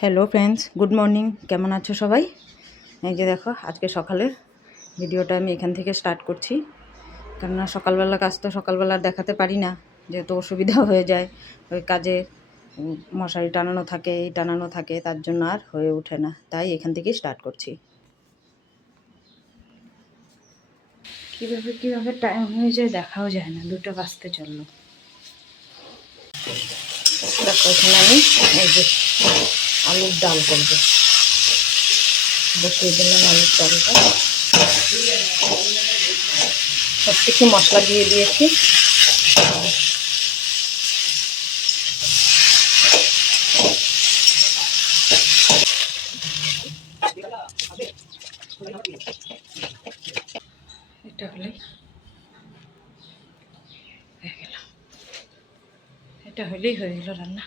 Hello friends, good morning. কেমন আছো সবাই? এই যে দেখো, আজকে সকালের ভিডিওটা আমি এখান থেকে স্টার্ট করছি। কেননা সকালবেলা কাজ তো সকালবেলা দেখাতে পারি না, যেহেতু অসুবিধা হয়ে যায়। ওই কাজে মশারি টানানো থাকে, এই টানানো থাকে, তার জন্য আর হয়ে ওঠে না। তাই এখান থেকেই স্টার্ট করছি। কীভাবে টাইম হয়ে যায় দেখাও যায় না, 2টা বাজতে চললো। দেখো, এখানে আমি এই যে আলুর ডাল করবো, বসিয়ে দিলাম আলুর ডালটা। সব কিছু মশলা দিয়ে দিয়েছি। এটা হলেই হয়ে গেল, এটা হলেই হয়ে গেল রান্না।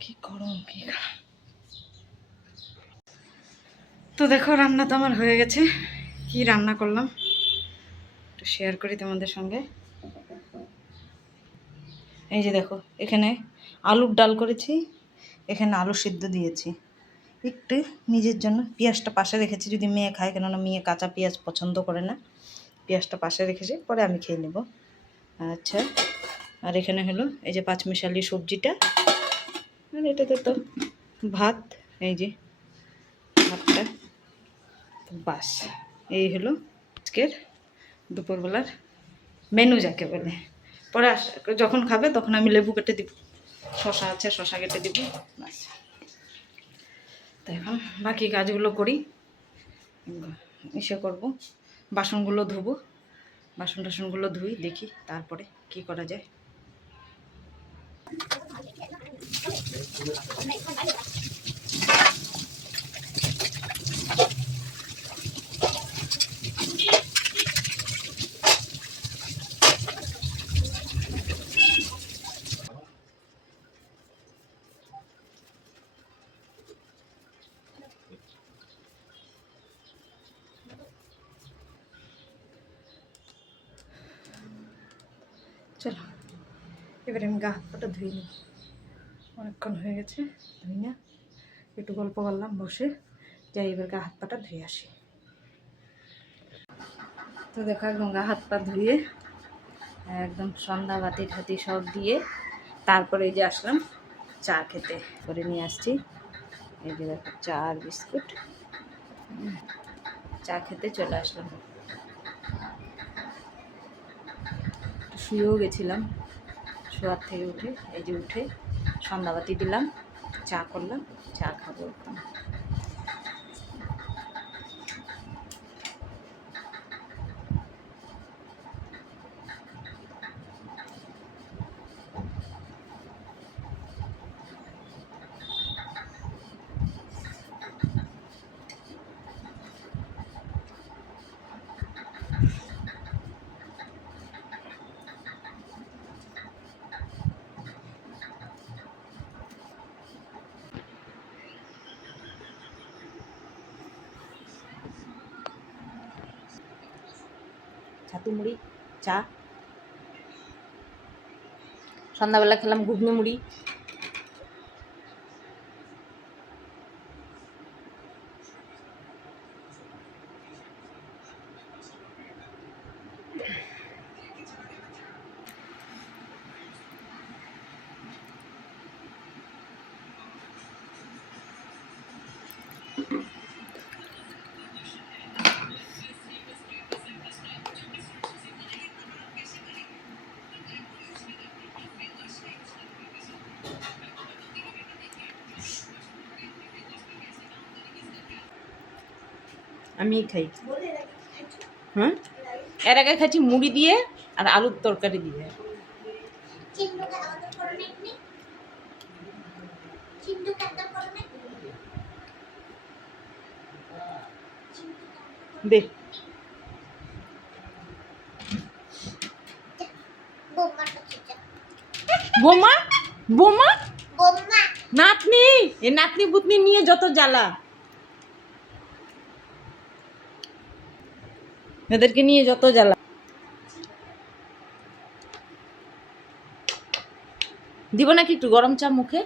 কি গরম, কি গরম। তো দেখো, রান্না তো আমার হয়ে গেছে। কি রান্না করলাম একটু শেয়ার করি তোমাদের সঙ্গে। এই যে দেখো, এখানে আলুর ডাল করেছি, এখানে আলু সিদ্ধ দিয়েছি। একটু নিজের জন্য পেঁয়াজটা পাশে রেখেছি, যদি মেয়ে খায়, কেননা মেয়ে কাঁচা পেঁয়াজ পছন্দ করে না। পেঁয়াজটা পাশে রেখেছি, পরে আমি খেয়ে নেব। আচ্ছা, আর এখানে হলো এই যে পাঁচমিশালি সবজিটা, আর এটাতে তো ভাত। এই যে ভাতটা, বাস। এই হলো আজকের দুপুরবেলার মেনু যাকে বলে। পরে যখন খাবে তখন আমি লেবু কেটে দিব, শশা আছে শশা কেটে দিব, বাস। তো এখন বাকি কাজগুলো করি, ইসে করব, বাসনগুলো ধুবো, বাসন টাসনগুলো ধুই, দেখি তারপরে কি করা যায়। চলো, এবারে আমি গা হাত পাটা ধুয়ে নিই। অনেকক্ষণ হয়ে গেছে ধুই না, একটু গল্প করলাম বসে, যাই এবার গা হাত পাটা ধুয়ে আসি। তো দেখো, একদম গা হাত পা ধুয়ে একদম সন্ধ্যা বাতি ঠাতি সব দিয়ে তারপরে এই যে আসলাম চা খেতে, করে নিয়ে আসছি। এই যে দেখো, চা আর বিস্কুট, চা খেতে চলে আসলাম। শুয়েও গেছিলাম, শোয়ার থেকে উঠে এই যে উঠে সন্ধ্যাবাতি দিলাম, চা করলাম, চা খাবো একদম। ছাতু মুড়ি, চা। সন্ধ্যাবেলা খেলাম ঘুগনি মুড়ি। আমি খাই, হ্যাঁ, এর আগে খাচ্ছি মুড়ি দিয়ে আর আলুর তরকারি দিয়ে। দে বোমা, বোমা, নাতনি, এ নাতনি বুতনি নিয়ে যত জ্বালা, এদেরকে নিয়ে যত জ্বালা। দিব নাকি একটু গরম চা মুখে?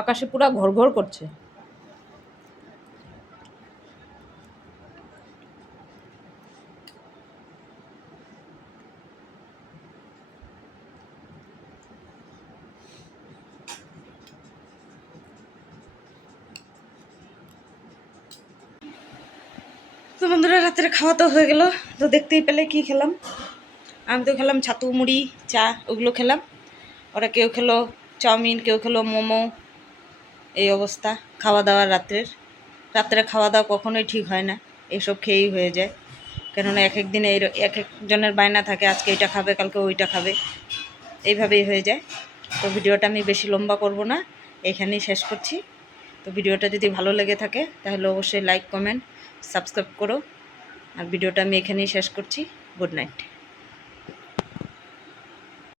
আকাশে পুরা ঘর ঘর করছে। তো বন্ধুরা রাত্রে খাওয়া তো হয়ে গেল। তো দেখতেই পেলে কি খেলাম। আমি তো খেলাম ছাতু মুড়ি চা, ওগুলো খেলাম। ওরা কেউ খেলো চাউমিন, কেউ খেলো মোমো। এই অবস্থা খাওয়া দাওয়া রাত্রে খাওয়া দাওয়া কখনোই ঠিক হয় না, এইসব খেয়েই হয়ে যায়। কেননা এক এক দিনে এক একজনের বায়না থাকে, আজকে এইটা খাবে কালকে ওইটা খাবে, এইভাবেই হয়ে যায়। তো ভিডিওটা আমি বেশি লম্বা করব না, এখানেই শেষ করছি। তো ভিডিওটা যদি ভালো লেগে থাকে তাহলে অবশ্যই লাইক কমেন্ট সাবস্ক্রাইব করো। আর ভিডিওটা আমি এখানেই শেষ করছি। Good night.